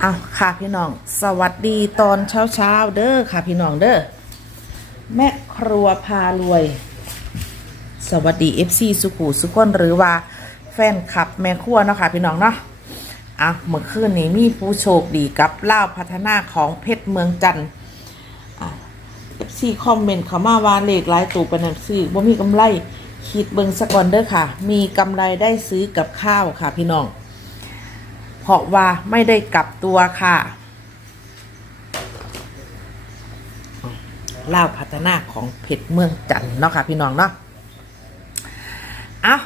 เอาค่ะพี่น้อง สวัสดีตอนเช้าเช้าเด้อค่ะพี่น้องเด้อแม่ครัวพารวย สวัสดี FC สุขุสุขนหรือว่าแฟนคลับแม่ครัวเนาะค่ะพี่น้องเนาะอะเมื่อคืนนี้มีผู้โชคดีกับเล่าพัฒนาของเพชรเมืองจันทร์อะ FC คอมเมนต์เขามาว่าเลขหลายตัวเป็นนันซื้อบ่มีกำไรคิดเบิงสกอนเด้อค่ะ มีกำไรได้ซื้อกับข้าวค่ะพี่น้อง เพราะว่าไม่ได้กลับตัวค่ะเล่าพัฒนาของเพชรเมืองจันน์เนาะค่ะ พี่น้องเนาะเอา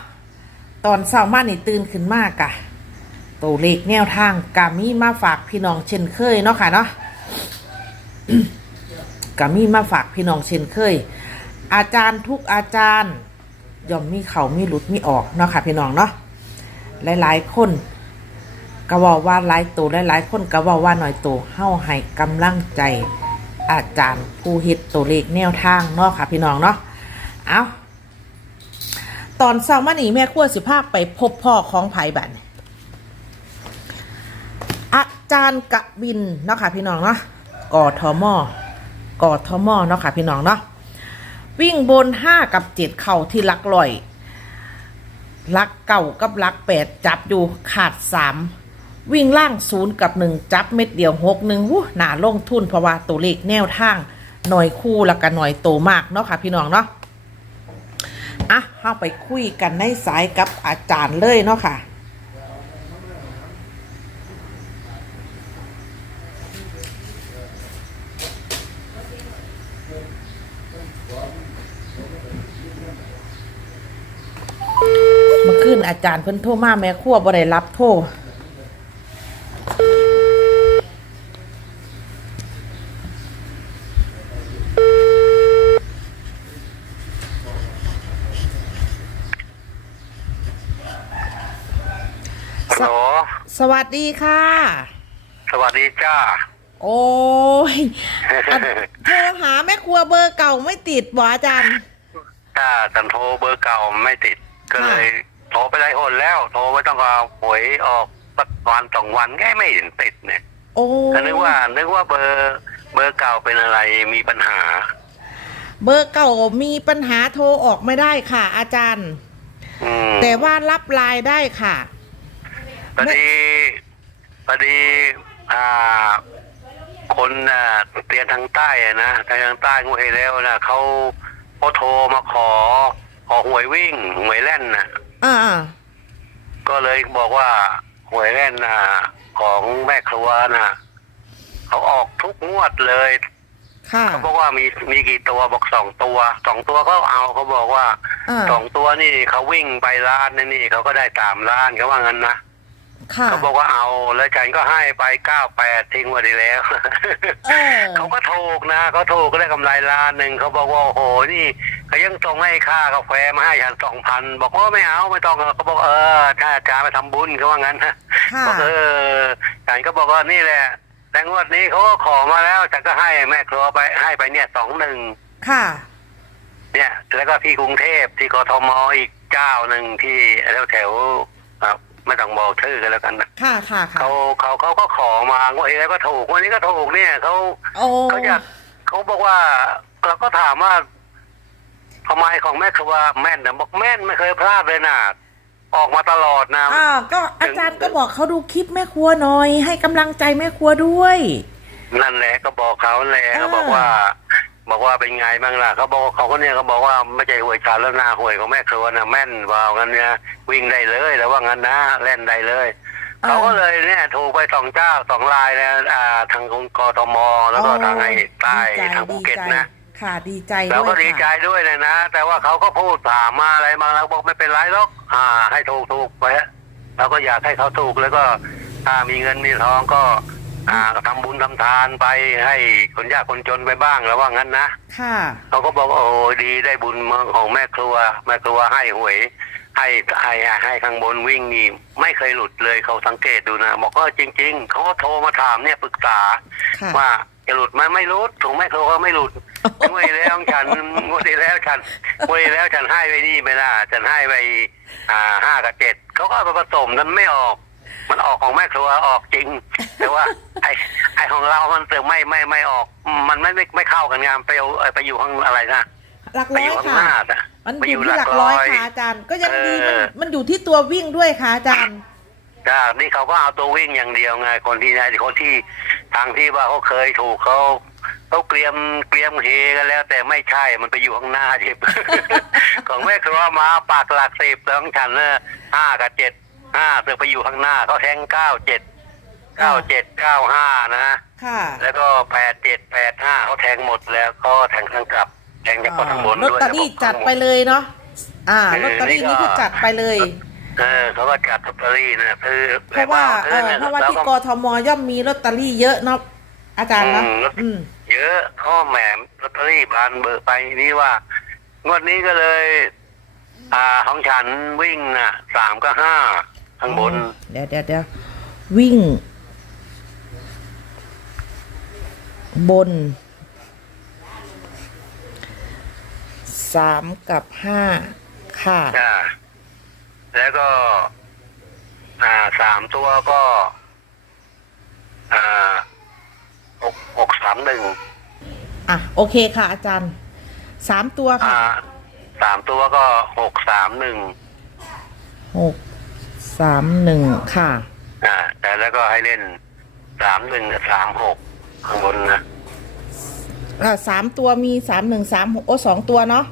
ตอนเช้ามานี่ตื่นขึ้นมากะตัวเลขแนวทางกามีมาฝากพี่น้องเช่นเคยเนาะค่ะเนาะกามีมาฝากพี่น้องเช่นเคย อาจารย์ทุกอาจารย์ย่อมมีเขามีหลุดมีออกเนาะค่ะพี่น้องเนาะหลาย ๆ คน ก็เว่าว่าหลายตัวหลายๆคนก็เว่าว่าหน่อยตัวเฮาให้กำลังใจอาจารย์ผู้เฮ็ดตัวเลขแนวทางเนาะค่ะพี่น้องเนาะเอาตอนเช้ามานี่แม่ขั้วสิภาพไปพบพ่อของไผ่บันอาจารย์กะบินเนาะค่ะพี่น้องเนาะกอทมกอทมเนาะค่ะพี่น้องเนาะวิ่งบนห้ากับเจ็ดเข่าที่ลักลอยลักเก่ากับลักแปดจับอยู่ขาดสาม วิ่งล่างศูนย์กับหนึ่งจับเม็ดเดียวหกหนึ่งวู้หนาลงทุนเพราะว่าตัวเลขแนวทางหน่อยคู่แล้วก็หน่อยโตมากเนาะค่ะพี่น้องเนาะอะเข้าไปคุยกันในสายกับอาจารย์เลยเนาะค่ะเมื่อคืนอาจารย์เพิ่นโทรมาแม่ครัวบ่ได้รับโทร ฮัลโหล สวัสดีค่ะ สวัสดีจ้า โอ้ยอันโทรหาแม่ครัวเบอร์เก่าไม่ติดบ่อาจารย์ ถ้าตันโทรเบอร์เก่าไม่ติด ก็เลย โทรไปได้คนแล้ว โทรไม่ต้องเอาหวยออกสักวันสองวันแค่ไม่เห็นติดเนี่ยโอ้ก็นึกว่านึกว่าเบอร์เบอร์เก่าเป็นอะไรมีปัญหา เบอร์เก่ามีปัญหาโทรออกไม่ได้ค่ะ อาจารย์ อืมแต่ว่ารับไลน์ได้ค่ะ พอดีพอดีอ่าคนอะเตียนทางใต้อะนะทางใต้งวยแล้วนะเขาเขาโทรมาขอ ขอหวยวิ่งหวยแล่นน่ะอ่าก็เลยบอกว่าหวยแล่นน่ะของแม่ครัวน่ะเขาออกทุกงวดเลยค่ะเขาบอกว่ามีมีกี่ตัวบอกสองตัวสองตัวเขาเอาเขาบอกว่าอ่าสองตัวนี่เขาวิ่งไปร้านนี่นี่เขาก็ได้ตามร้านเขาว่างั้นนะ ค่ะเขาบอกว่าเอาแล้วฉันก็ให้ไปเก้าแปดทิ้งไว้ดีแล้วเออเขาก็ถูกนะเขาถูกก็ได้กำไรล้านหนึ่งเขาบอกว่าโอ้โหนี่เขายังส่งให้ค่ากาแฟมาให้ฉันสองพันบอกว่าไม่เอาไม่ต้องเขาบอกเออ ถ้าอาจารย์ไปทำบุญเขาว่างั้นนะค่ะบอกเออฉันก็บอกว่านี่แหละแต่งวดนี้เขาก็ขอมาแล้วฉันก็ให้แม่ครัวไปให้ไปเนี่ยสองหนึ่งค่ะ เนี่ยแล้วก็ที่กรุงเทพที่กทมอีกเจ้าหนึ่งที่แถวแถวๆอะ ไม่ต้องบอกชื่อกันแล้วกันนะค่ะค่ะค่ะเขาเขาเขาก็ขอมางวดนี้ก็ถูกวันนี้ก็ถูกเนี่ยเขาโอ้เขาอยากเขาบอกว่าเราก็ถามว่าทำไมของแม่ครัวแม่นนะบอกแม่นไม่เคยพลาดเลยนะออกมาตลอดนะอ่าก็อาจารย์ก็บอกเขาดูคลิปแม่ครัวหน่อย ให้กำลังใจแม่ครัวด้วย นั่นแหละก็บอกเขาแหละอ่าเขาบอกว่า บอกว่าเป็นไงบ้างล่ะเขาบอกว่าเขาก็เนี่ยเขาบอกว่าไม่ใช่หวยการแล้วนาหวยของแม่ครัวนะแม่นว่างั้นเนี่ยวิ่งได้เลยแล้วว่างั้นนะเล่นได้เลยเขาก็เลยเนี่ยถูกไปสองเจ้าสองลายนะอ่าทางกทมแล้วก็ทางไอ้ใต้ดีใจทางภูเก็ตดีใจนะค่ะดีใจเราด้วยก็ดีใจค่ะด้วยเลยนะ แต่ว่าเขาก็พูดถามมาอะไรมาแล้วบอกไม่เป็นไรหรอกอ่า ให้ถูกถูกไปเราก็อยากให้เขาถูกแล้วก็ถ้ามีเงินมีทองก็ อ่าทำบุญทำทานไปให้คนยากคนจนไปบ้างแล้วว่างั้นนะค่ะเขาก็บอกว่าโอ้ดีได้บุญของแม่ครัวแม่ครัวให้หวย ให้ให้ให้ข้างบนวิ่งนี่ไม่เคยหลุดเลยเขาสังเกตดูนะบอกว่าจริง ๆเขาก็โทรมาถามเนี่ยปรึกษาค่ะว่าจะหลุดไหมไม่หลุดถูกแม่ครัวก็ไม่หลุดงวดที่แล้วฉันงวดที่แล้วฉันงวดที่แล้วฉันให้ไปนี่ไปนะฉันให้ไปอ่าห้ากับเจ็ดเขาก็เอาไปผสมนั้นไม่ออก มันออกของแม่ครัวออกจริง แต่ว่า ไอไอของเรามันเติมไม่ไม่ไม่ออก มันไม่ไม่ไม่เข้ากันงานไปเอาไปอยู่ข้างอะไรนะหลักไปร้ออยยู่ข้างหค่ะ น้านะมันไปอยู่ที่หลักร้อยค่ะอาจารย์ ก็ยังดีมันเออ มันอยู่ที่ตัววิ่งด้วยค่ะอาจารย์ จ้านี่เขาก็เอาตัววิ่งอย่างเดียวไง คนที่ไหนคนที่ทางที่ว่าเขาเคยถูกเขาเขาเกรียมเกรียมเฮกันแล้ว แต่ไม่ใช่มันไปอยู่ข้างหน้าทิของแม่ครัวมาปากหลักสิบแล้วของฉันเนี่ยห้ากับเจ็ด ห้าเสือไปอยู่ข้างหน้าเขาแทงเก้าเจ็ดเก้าเจ็ดเก้าห้านะค่ะ แล้วก็แปดเจ็ดแปดห้าเขาแทงหมดแล้วก็แทงทั้งกลับแทงจากทางบนลอตด้วยเตอรี่จัดไปเลยเนาะ อ่าเออลอตเตอรี่นี่คือจัดไปเลย เออเขาก็จัดลอตเตอรี่นะคือเพราะว่า เออ เพราะว่าที่กทมย่อมมีลอตเตอรี่เยอะเนาะ อาจารย์เนาะอืมเยอะข้อแหมลอตเตอรี่บานเบอร์ไปนี่ว่างวดนี้ก็เลย อ่า ของฉันวิ่งน่ะสามก็ห้า ข้างบน เดี๋ยวเดี๋ยวเดี๋ยววิ่ง บนสามกับห้าค่ะ อ่าแล้วก็ อ่าสามตัวก็ อ่าหกหกสามหนึ่งอะ โอเคค่ะ อาจารย์สามตัวอ่าค่ะสามตัวก็หกสามหนึ่งหก สามหนึ่งค่ะ อ่าแต่แล้วก็ให้เล่นสามหนึ่งกับสามหกข้างบนนะอ่าสามตัวมีสามหนึ่งสามหกโอ้สองตัวเนาะ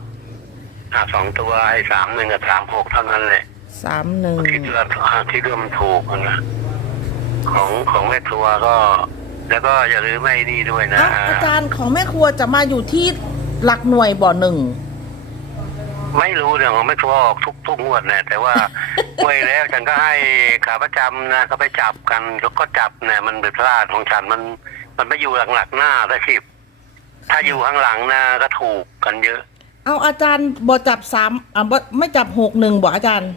อ่าสองตัวให้สามหนึ่งกับสามหกเท่านั้นแหละสามหนึ่งคิดว่าคิดว่ามันถูกอะนะของของแม่ครัวก็ แล้วก็อย่าลืมไม่นี่ด้วยนะอะอาจารย์ของแม่ครัวจะมาอยู่ที่หลักหน่วยบ่อหนึ่ง ไม่รู้เรื่องของแม่ครัวออกทุกทุกงวดนะแต่ว่าเว้ยแล้วฉันก็ให้ขาประจำนะเขาไปจับกันเขาก็จับเนี่ยมันเป็นพลาดของฉันมัน มันไปอยู่หลังหลักๆหน้าได้สิบถ้าอยู่ข้างหลังนะก็ถูกกันเยอะ เอาอาจารย์บ่จับสามอ่าบ่ไม่จับหกหนึ่งบ่อาจารย์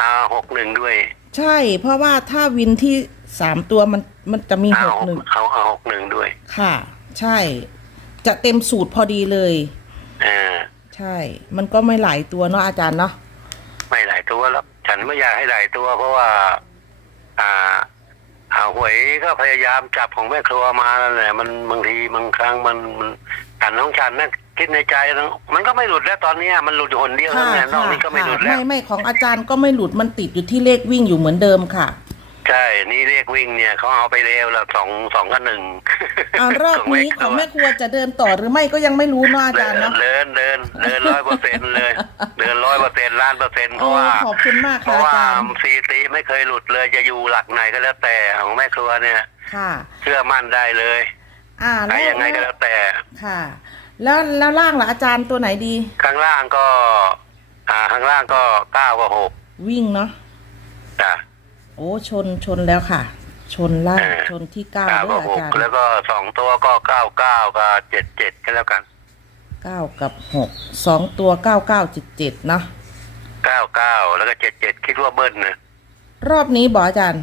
อ่าหกหนึ่งด้วย ใช่ เพราะว่าถ้าวินที่สามตัวมันมันจะมีเอาหกหนึ่งเอาเอาหกหนึ่งด้วยค่ะ ใช่ จะเต็มสูตรพอดีเลยอ่า ใช่ มันก็ไม่หลายตัวเนาะอาจารย์เนาะไม่หลายตัวแล้วฉันไม่อยากให้หลายตัว เพราะว่า อ่าอาหวยก็พยายามจับของแม่ครัวมาแล้วแหละมันบางทีบางครั้งมันมันฉันของฉันนะคิดในใจนะมันก็ไม่หลุดแล้วตอนเนี้ยมันหลุดอยู่คนเดียวค่ะแล้วเนี่ยนอกค่ะนี้ก็ไม่หลุดค่ะแล้วไม่ไม่ของอาจารย์ก็ไม่หลุดมันติดอยู่ที่เลขวิ่งอยู่เหมือนเดิมค่ะ ใช่ นี่เลขวิ่งเนี่ยเขาเอาไปเร็วแล้วสองสองกับหนึ่งอ่ารอบนี้ของแม่ครัวจะเดินต่อหรือไม่ก็ยังไม่รู้เนาะอาจารย์เนาะเดินเดินเดินร้อยเปอร์เซ็นเลย เดินร้อยเปอร์เซ็นล้านเปอร์เซ็นเพโอ้ราะว่าขอบคุณมากเพค่ะราะอาว่าจารย์ซีตีไม่เคยหลุดเลยจะอยู่หลักไหนก็แล้วแต่ของแม่ครัวเนี่ยค่ะเชื่อมั่นได้เลย อ่าใครแล้วยังไงก็แล้วแต่ค่ะ แล้วแล้วล่างล่ะอาจารย์ตัวไหนดี ข้างล่างก็ อ่าข้างล่างก็เก้ากับหกวิ่งเนาะจ้ะ โอ้ชนชนแล้วค่ะ ชนล่างเออชนที่เก้าเก้าด้วกัยบอาหกจารย์แล้วก็สองตัวก็เก้าเก้ากับเจ็ดเจ็ดก็แล้วกันเก้ากับหกสองตัวเก้าเก้าเจ็ดเจ็ดเนาะเก้าเก้าแล้วก็เจ็ดเจ็ดคิดว่าเบิ้ลนะรอบนี้บอกอาจารย์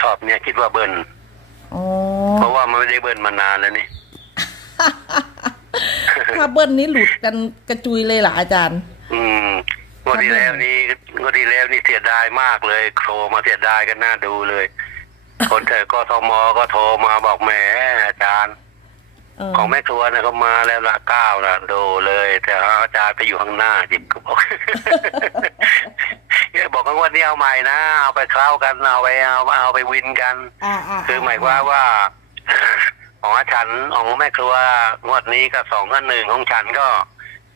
ชอบเนี่ยคิดว่าเบิ้ลอ๋อเพราะว่ามันไม่ได้เบิ้ลมานานแล้วนี่ถ้าเบิ้ลนี้หลุดกันกระจุยเลยเหรออาจารย์ อืม งวดที่แล้วนี่งวดที่แล้วนี่เสียดายมากเลยโทรมาเสียดายกันน่าดูเลย คนแถวกทมก็โทรมาบอกแหมอาจารย์เออของแม่ครัวเนี่ยเขามาแล้วละเก้าละดูเลย แต่อาจารย์ไปอยู่ข้างหน้าจิบก็บอกแกบอกว่าวันนี้เอาใหม่นะ เอาไปเคล้ากันเอาไปเอาเอาไปวินกันอ่าอ่าคือหมายความว่าของอาฉันของแม่ครัวงวดนี้ก็สองกับหนึ่งของฉันก็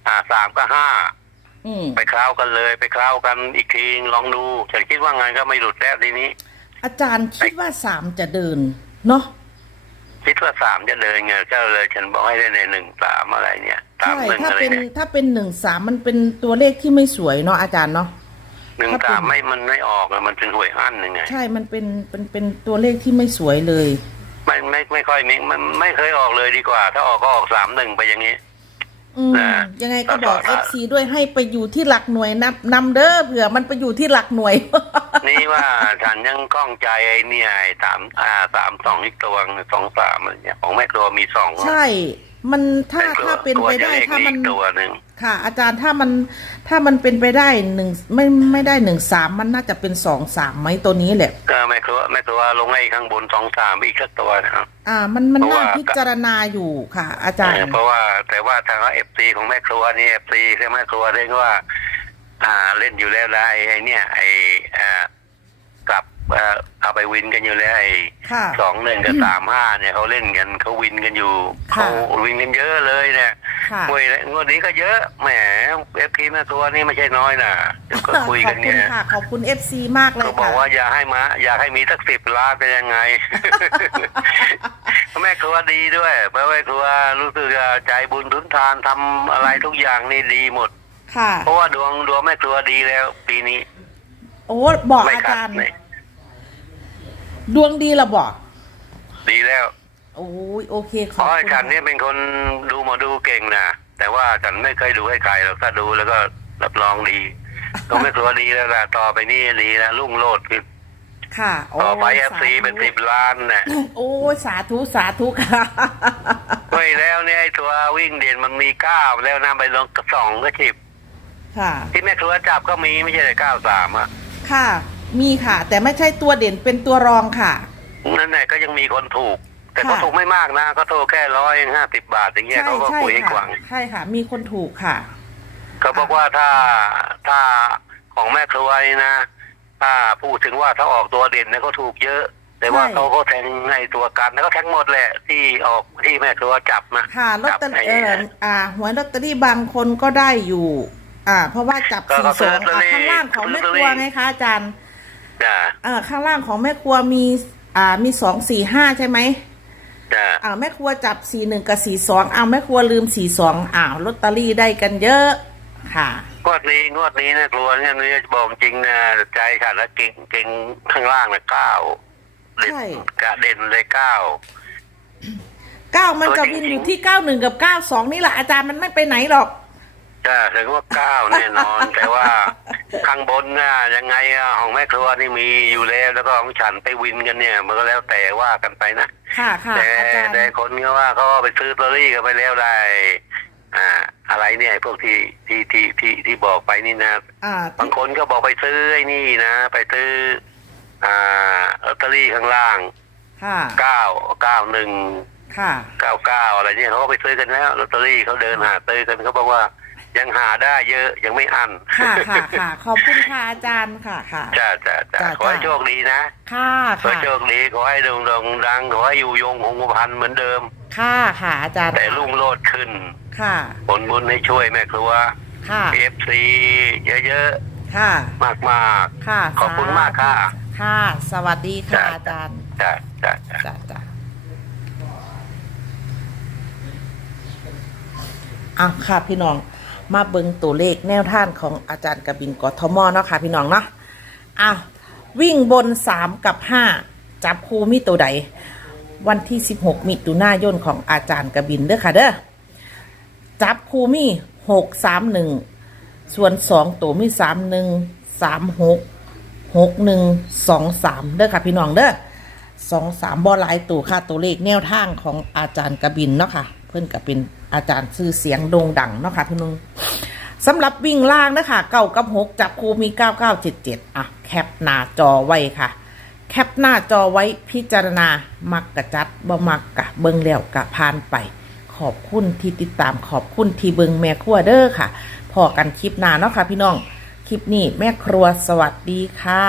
อ่าสามก็ห้า อืมไปเคล้ากันเลยไปเคล้ากันอีกทีลองดูฉันคิดว่าไงก็ไม่หลุดแล้วทีนี้ อาจารย์คิดว่าสามจะเดิน เนาะคิดว่าสามจะเดินไงก็เลย ฉันบอกให้ได้ในหนึ่งสามอะไรเนี่ยสามใช่หนึ่งถ้าอะไรเป็นเนี่ยถ้าเป็นหนึ่งสามมันเป็นตัวเลขที่ไม่สวยเนาะอาจารย์เนาะ หนึ่งถ้าเป็น สามไม่มันไม่ออกอะมันเป็นหวยอั้นยังไงใช่มันเป็นเป็นเป็นตัวเลขที่ไม่สวยเลยไม่ไม่ไม่ค่อยมีมันไม่เคยออกเลยดีกว่า ถ้าออกก็ออกสามหนึ่งไปอย่างนี้ อืมนะยังไงก็บอกแล้วก็ FC ด้วยให้ไปอยู่ที่หลักหน่วยนำนำเด้อเผื่อมันไปอยู่ที่หลักหน่วย นี่ว่าฉันยังคล่องใจไอ้เนี่ยไอ้สามอ่าสามสองอีกตัวหนึ่งสองสามอะไรเนี่ยของแม่ครัวมีสอง ใช่ มันถ้าตัวถ้าเป็นไปได้ตัวจะถ้ามันเลขอีกตัวหนึ่งค่ะ อาจารย์ถ้ามันถ้ามันเป็นไปได้หนึ่งไม่ไม่ได้หนึ่งสามมันน่าจะเป็นสองสามไหมตัวนี้แหละก็แม่ครัวแม่ครัวลงให้ข้างบนสองสามอีกสักตัวนะครับอ่า มันมันเพราะน่าว่าพิจารณาอยู่ค่ะ อาจารย์เออเพราะว่าแต่ว่าทางเอฟซีของแม่ครัวนี่เอฟซีใช่แม่ครัวเรียกว่า อ่าเล่นอยู่แล้วนะไอ้ไอ้เนี่ยไอ้อ่ากลับ เอ่อเอาไปวินกันอยู่แล้วไอ้ค่ะ สองหนึ่งกับสามห้าเนี่ยเขาเล่นกันเขาวินกันอยู่ค่ะ เขาวินกันเยอะเลยเนี่ยค่ะ งวดนี้งวดนี้ก็เยอะแหมเอฟซีแม่ครัวนี่ไม่ใช่น้อยนะเดี๋ยวก็คุยขกัอนบเนี่คุณยค่ะ ขอบคุณเอฟซีมากเลยเขาบอค่ะ กว่าอย่าให้มาอยากให้มีสักสิบล้านเป็นยังไง แม่ครัวดีด้วยเพราะแม่ครัวรู้สึกว่าใจบุญทุนทานทำอะไรทุกอย่างนี่ดีหมด ค่ะ เพราะว่าดวงดวงแม่ครัวดีแล้ว ปีนี้ โอ้ บอกไม่อาขาจาดรย์ ไม่ ดวงดีละบอกดีแล้วโอ้ยโอเคขเพอบราะคุไอ้ณฉันเนี่ยเป็นคนดูหมอดูเก่งนะแต่ว่าฉันไม่เคยดูให้ใครหรอกถ้าดูแล้วก็รับรองดีก็แม่ครัวดีแล้วล่ะต่อไปนี่ดีนะลุ่งโลดคือค่ะโต่อไปเอฟสาซีธุเป็นสิบล้านน่ะโอ้ยสาธุสาธุค่ะ ไม่แล้วเนี่ยไอ้ตัววิ่งเด่นมันมีเก้าแล้วนะไปลงสองก็สิบค่ะ ที่แม่ครัวจับก็มีไม่ใช่แต่เก้าสามอะค่ะ มีค่ะ แต่ไม่ใช่ตัวเด่นเป็นตัวรองค่ะ นั่นแหละก็ยังมีคนถูก แต่ค่ะก็ถูกไม่มากนะก็ถูกแค่ร้อยห้าสิบบาทอย่างเงี้ยใช่เขาก็ใช่คุยให้กค่ะวางใช่ค่ะ มีคนถูกค่ะ เขาบอกว่าถ้าถ้าของแม่ครัวนี่นะ ถ้าพูดถึงว่าถ้าออกตัวเด่นเนี่ยก็ถูกเยอะ แต่ว่าใช่ เขาก็แทงในตัวกันแล้วก็แทงหมดแหละ ที่ออกที่แม่ครัวจับนะค่ะลอตเตอจับรี่ไอ้เอออ่าหวยลอตเตอรี่บางคนก็ได้อยู่ อ่า เพราะว่าจับก็สี่ก็สองลอตเตอรี่ข้างล่างของแม่ครัวลอตเตอรี่ไงคะอาจารย์ จ้ะเออข้างล่างของแม่ครัวมี อ่ามีสองสี่ห้าใช่ไหมจ้ะอ่าแม่ครัวจับสี่หนึ่งกับสี่สองอ้าวแม่ครัวลืมสี่สองอ้าวลอตเตอรี่ได้กันเยอะค่ะ งวดนี้งวดนี้นะครัวเนี่ยนี่จะบอกจริงนะใจฉันแล้วเก่งเก่งข้างล่างนะเก้าเด่นใช่กะเด่นเลยเก้า เก้ามันจะตัวจริวิงนๆอยู่ที่เก้าหนึ่งกับเก้าสองนี่แหละอาจารย์มันไม่ไปไหนหรอก จ้ะถึงว่าเก้าแน่นอน แต่ว่าข้างบนน่ะยังไงอะของแม่ครัวนี่มีอยู่แล้วแล้วก็ของฉันไปวินกันเนี่ยมันก็แล้วแต่ว่ากันไปนะค่ะค่ะแต่อาจารย์แต่คนก็ว่าเขาเอาไปซื้อลอตเตอรี่กันไปแล้วได้อ่าอะไรเนี่ยไอ้พวกที่ที่ที่ที่ที่บอกไปนี่นะอ่าบางคนก็บอกไปซื้อไอ้นี่นะ ไปซื้ออ่าลอตเตอรี่ข้างล่างค่ะเก้าเก้าหนึ่งค่ะเก้าเก้าอะไรเนี่ยเขาก็ไปซื้อกันแล้วลอตเตอรี่เขาเดินหาซื้อกันเขาบอกว่า ยังหาได้เยอะยังไม่อั้นค่ะค่ะค่ะขอบคุณค่ะอาจารย์ค่ะค่ะจ้าจ้าจ้าจ้าขอให้จ้าโชคดีนะ ค่ะขอให้ค่ะโชคดีขอให้โด่งดังดังขอให้อยู่ยงคงกระพันเหมือนเดิม ค่ะค่ะอาจารย์แต่รุ่งโลดขึ้น ค่ะผลบุญให้ช่วยแม่ครัวค่ะเอฟซีเยอะค่ะๆมากมากค่ะ ขอบคุณมากค่ะ ค่ะ สวัสดีค่ะจ้าอาจารย์ๆจ้าจ้าจ้าจ้าจ้าอะค่ะพี่น้อง มาเบิงตัวเลขแนวท่านของอาจารย์กบินกทมเนาะค่ะพี่น้องเนาะอะวิ่งบนสามกับห้าจับคู่มีตัวใด วันที่ 16 มิถุนายนของอาจารย์กบินเด้อค่ะเด้อจับคู่มีหกสามหนึ่งส่วนสองตัวมีสามหนึ่งสามหกหกหนึ่งสองสามเด้อค่ะพี่น้องเด้อสองสามบอลายตัวค่ะตัวเลขแนวทางของอาจารย์กบินเนาะค่ะ พื่อนกับเป็นอาจารย์ชื่อเสียงโด่งดังเนาะค่ะพี่น้องสำหรับวิ่งล่างนะคะเก้ากับหกจับคู่มีเก้าเก้าเจ็ดเจ็ดอะแคปหน้าจอไว้ค่ะ แคปหน้าจอไว้พิจารณา มักกะจัดบ่มักกะเบิงแล้วกะพานไป ขอบคุณที่ติดตามขอบคุณที่เบิงแม่ครัวเด้อค่ะ พอกันคลิปหน้าเนาะค่ะพี่น้อง คลิปนี้แม่ครัวสวัสดีค่ะ